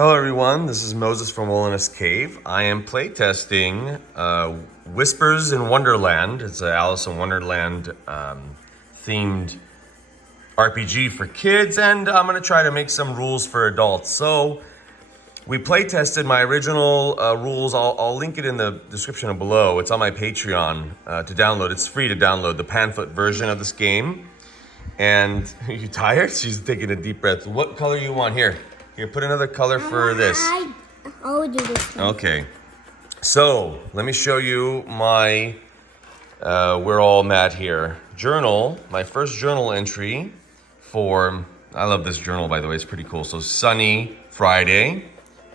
Hello everyone, this is Moses from Wilona's Cave. I am playtesting Whispers in Wonderland. It's an Alice in Wonderland themed RPG for kids, and I'm gonna try to make some rules for adults. So we playtested my original rules. I'll link it in the description below. It's on my Patreon to download. It's free to download the pamphlet version of this game. And are you tired? She's taking a deep breath. What color you want here? Here, put another color for this. I'll do this one. Okay. So, let me show you my, we're all mad here. Journal, my first journal entry for, I love this journal by the way, it's pretty cool. So, sunny Friday,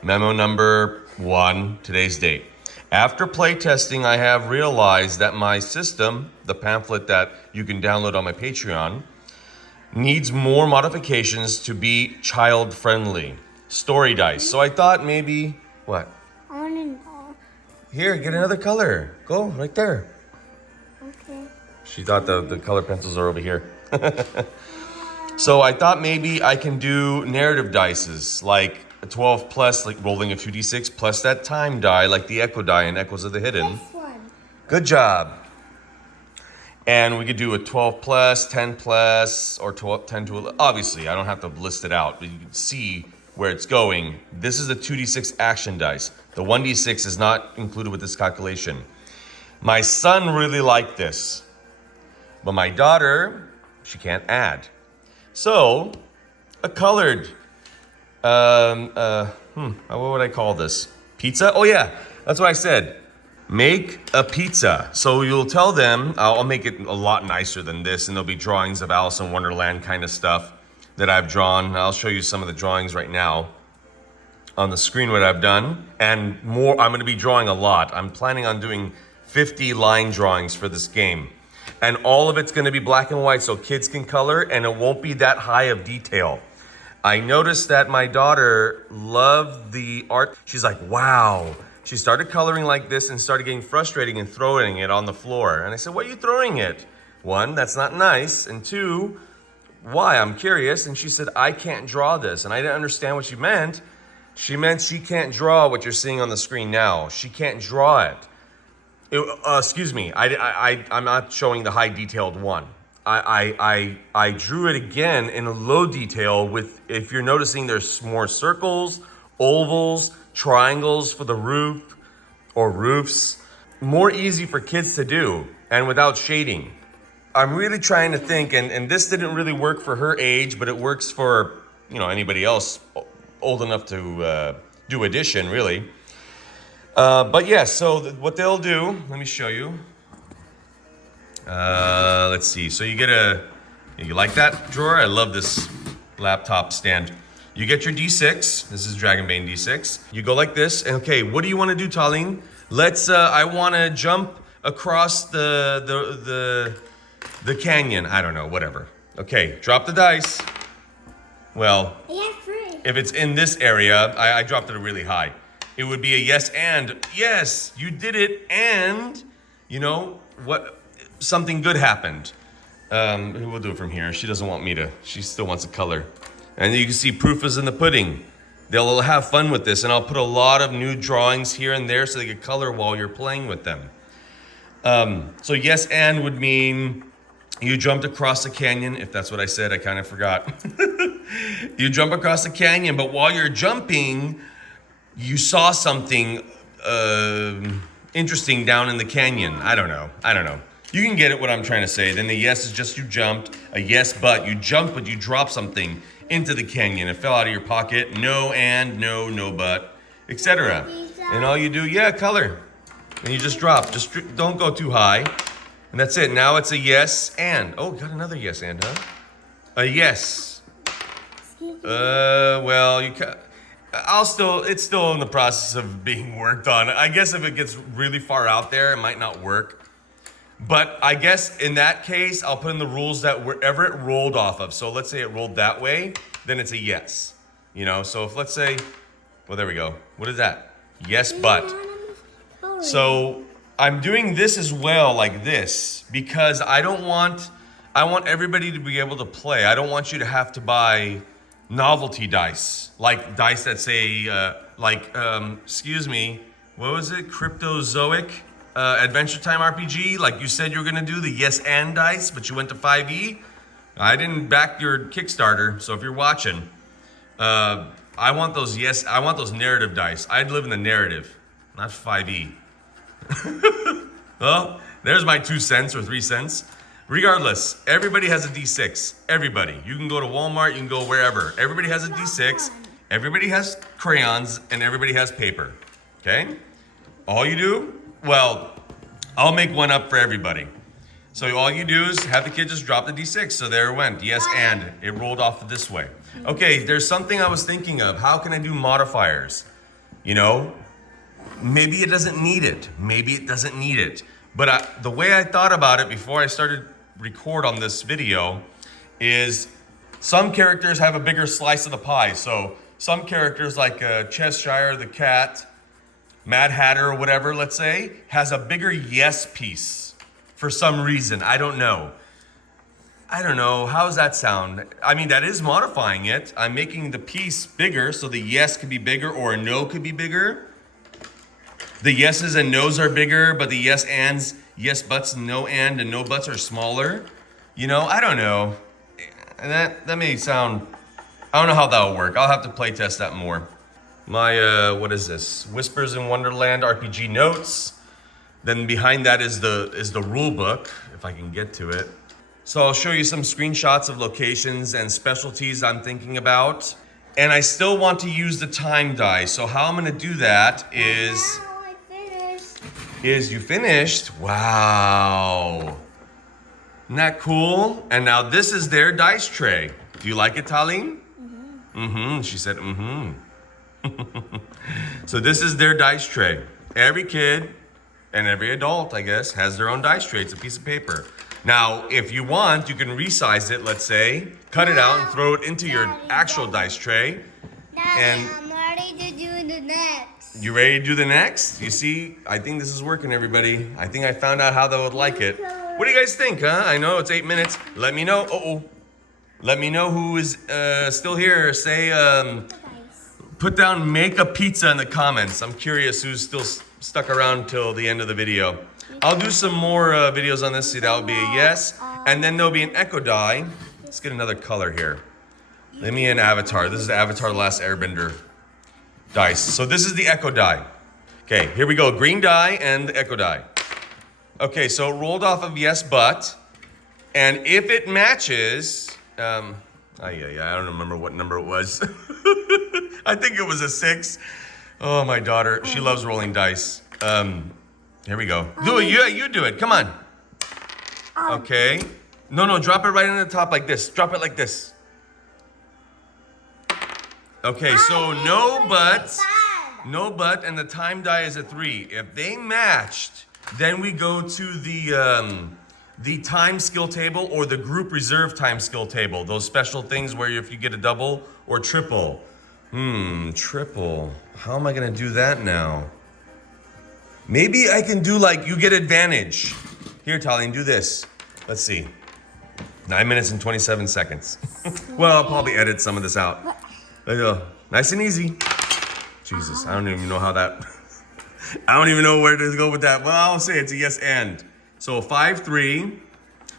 memo number 1, today's date. After playtesting, I have realized that my system, the pamphlet that you can download on my Patreon, needs more modifications to be child-friendly. Story dice. So I thought maybe, what? I want to know. Here, get another color. Go, right there. Okay. She thought the color pencils are over here. So I thought maybe I can do narrative dices, like a 12 plus, like rolling a 2d6, plus that time die, like the Echo die in Echoes of the Hidden. This one. Good job. And we could do a 12 plus, 10 plus, or 12, 10 to 11. Obviously, I don't have to list it out, but you can see where it's going. This is a 2d6 action dice. The 1d6 is not included with this calculation. My son really liked this, but my daughter, she can't add. So, a colored, what would I call this? Pizza? Oh yeah, that's what I said. Make a pizza. So you'll tell them, I'll make it a lot nicer than this, and there'll be drawings of Alice in Wonderland kind of stuff that I've drawn. I'll show you some of the drawings right now on the screen, what I've done, and more. I'm gonna be drawing a lot. I'm planning on doing 50 line drawings for this game. And all of it's gonna be black and white so kids can color, and it won't be that high of detail. I noticed that my daughter loved the art. She's like, wow. She started coloring like this and started getting frustrated and throwing it on the floor. And I said, why are you throwing it? 1, that's not nice. And 2, why? I'm curious. And she said, I can't draw this. And I didn't understand what she meant. She meant she can't draw what you're seeing on the screen now. She can't draw it. Excuse me, I'm not showing the high detailed one. I drew it again in a low detail with, if you're noticing, there's more circles, ovals, triangles for the roof or roofs. More easy for kids to do and without shading. I'm really trying to think, and this didn't really work for her age, but it works for, you know, anybody else old enough to do addition, really. But yeah, so what they'll do, let me show you. Let's see, so you like that drawer? I love this laptop stand. You get your D6, this is Dragonbane D6. You go like this, and okay, what do you want to do, Talene? Let's, I want to jump across the canyon. I don't know, whatever. Okay, drop the dice. Well, if it's in this area, I dropped it really high. It would be a yes and. Yes, you did it, and, you know, what? Something good happened. We'll do it from here. She doesn't want me to, she still wants a color. And you can see proof is in the pudding. They'll have fun with this, and I'll put a lot of new drawings here and there so they can color while you're playing with them. So yes and would mean you jumped across a canyon. If that's what I said, I kind of forgot. You jump across a canyon, but while you're jumping, you saw something interesting down in the canyon. I don't know. You can get it what I'm trying to say. Then the yes is just you jumped. A yes, but you jumped, but you dropped something into the canyon. It fell out of your pocket. No and, no but, etc. And all you do, yeah, color. And you just drop. Just don't go too high. And that's it. Now it's a yes and. Oh, got another yes and, huh? A yes. Well, it's still in the process of being worked on. I guess if it gets really far out there, it might not work. But I guess in that case, I'll put in the rules that wherever it rolled off of. So let's say it rolled that way, then it's a yes. You know, so if let's say, well, there we go. What is that? Yes, but. So I'm doing this as well, like this, because I want everybody to be able to play. I don't want you to have to buy novelty dice, like dice that say, excuse me, what was it? Cryptozoic Adventure Time RPG? Like you said you were gonna do the yes and dice, but you went to 5e. I didn't back your Kickstarter, so if you're watching, I want those narrative dice. I'd live in the narrative, not 5e. Well, there's my 2 cents or 3 cents. Regardless, everybody has a D6. Everybody. You can go to Walmart, you can go wherever. Everybody has a D6. Everybody has crayons, and everybody has paper. Okay? All you do, well, I'll make one up for everybody. So all you do is have the kid just drop the D6. So there it went. Yes, and it rolled off this way. Okay, there's something I was thinking of. How can I do modifiers? You know, maybe it doesn't need it. Maybe it doesn't need it. But the way I thought about it before I started record on this video is some characters have a bigger slice of the pie. So some characters like Cheshire the Cat, Mad Hatter or whatever, let's say, has a bigger yes piece for some reason. I don't know. How does that sound? I mean, that is modifying it. I'm making the piece bigger so the yes could be bigger or a no could be bigger. The yeses and nos are bigger, but the yes ands, yes buts, no and no buts are smaller. You know, I don't know. And that may sound, I don't know how that'll work. I'll have to play test that more. My, what is this? Whispers in Wonderland RPG notes. Then behind that is the rule book, if I can get to it. So I'll show you some screenshots of locations and specialties I'm thinking about. And I still want to use the time die. So how I'm gonna do that is you finished? Wow. Isn't that cool? And now this is their dice tray. Do you like it, Taline? Mm-hmm. She said, mm-hmm. So this is their dice tray. Every kid and every adult, I guess, has their own dice tray. It's a piece of paper. Now, if you want, you can resize it, let's say, cut it out and throw it into your actual dice tray. Daddy, I'm ready to do the next. You ready to do the next? You see, I think this is working, everybody. I think I found out how they would like it. What do you guys think, huh? I know it's 8 minutes. Let me know. Let me know who is still here. Say, put down make a pizza in the comments. I'm curious who's still stuck around till the end of the video. I'll do some more videos on this. See, that'll be a yes. And then there'll be an echo die. Let's get another color here. Let me in Avatar. This is Avatar The Last Airbender dice. So this is the echo die. Okay, here we go. Green die and the echo die. Okay, so it rolled off of yes, but. And if it matches, I don't remember what number it was. I think it was a 6. Oh, my daughter, she loves rolling dice. Here we go. Do it, you do it, come on. Okay. No, drop it right in the top like this. Drop it like this. Okay, so no but, and the time die is a 3. If they matched, then we go to the time skill table or the group reserve time skill table. Those special things where if you get a double or triple. Triple. How am I gonna do that now? Maybe I can do like you get advantage. Here, Taline, do this. Let's see. 9 minutes and 27 seconds. Well, I'll probably edit some of this out. There you go. Nice and easy. Jesus, I don't even know how that... I don't even know where to go with that. Well, I'll say it's a yes and. So 5-3.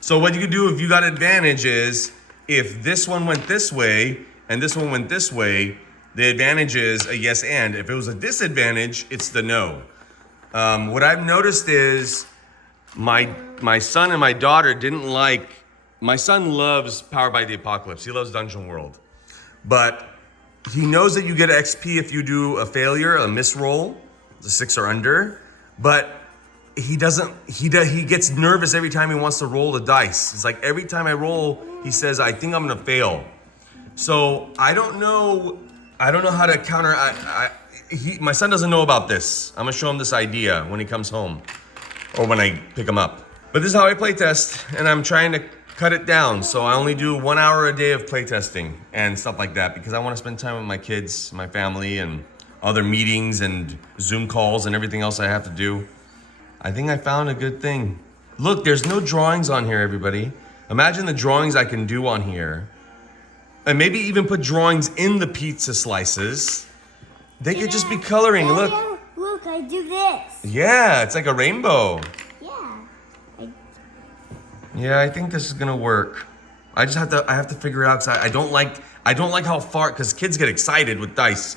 So what you can do if you got advantage is if this one went this way and this one went this way, the advantage is a yes and. If it was a disadvantage, it's the no. What I've noticed is my son and my daughter didn't like... My son loves Powered by the Apocalypse. He loves Dungeon World. But he knows that you get XP if you do a failure, a misroll, the 6 or under. But he gets nervous every time he wants to roll the dice. It's like every time I roll, he says, I think I'm gonna fail. So I don't know how to counter. My son doesn't know about this. I'm gonna show him this idea when he comes home or when I pick him up. But this is how I play test, and I'm trying to cut it down. So I only do 1 hour a day of playtesting and stuff like that because I want to spend time with my kids, my family, and other meetings and Zoom calls and everything else I have to do. I think I found a good thing. Look, there's no drawings on here, everybody. Imagine the drawings I can do on here. And maybe even put drawings in the pizza slices. They could just be coloring. Look. Look, I do this. Yeah, it's like a rainbow. Yeah. Yeah, I think this is gonna work. I have to figure it out because I don't like how far, because kids get excited with dice.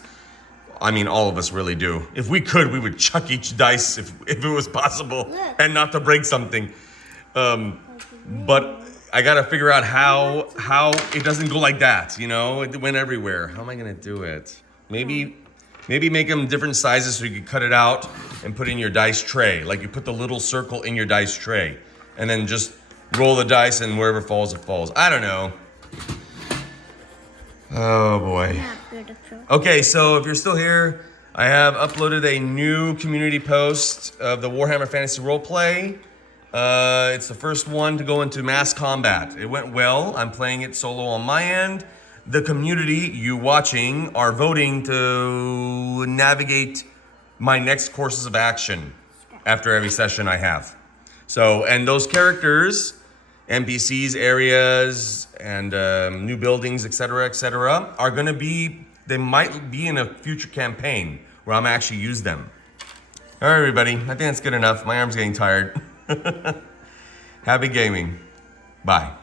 I mean, all of us really do. If we could, we would chuck each dice if it was possible. Look. And not to break something. But I gotta figure out how it doesn't go like that, you know? It went everywhere. How am I gonna do it? Maybe make them different sizes so you can cut it out and put in your dice tray. Like you put the little circle in your dice tray and then just roll the dice and wherever falls, it falls. I don't know. Oh boy. Okay, so if you're still here, I have uploaded a new community post of the Warhammer Fantasy Roleplay. It's the first one to go into mass combat. It went well. I'm playing it solo on my end. The community, you watching, are voting to navigate my next courses of action after every session I have. So, and those characters, NPCs, areas, and new buildings, etc., are gonna be, they might be in a future campaign where I'm actually use them. All right, everybody, I think that's good enough. My arm's getting tired. Happy gaming. Bye.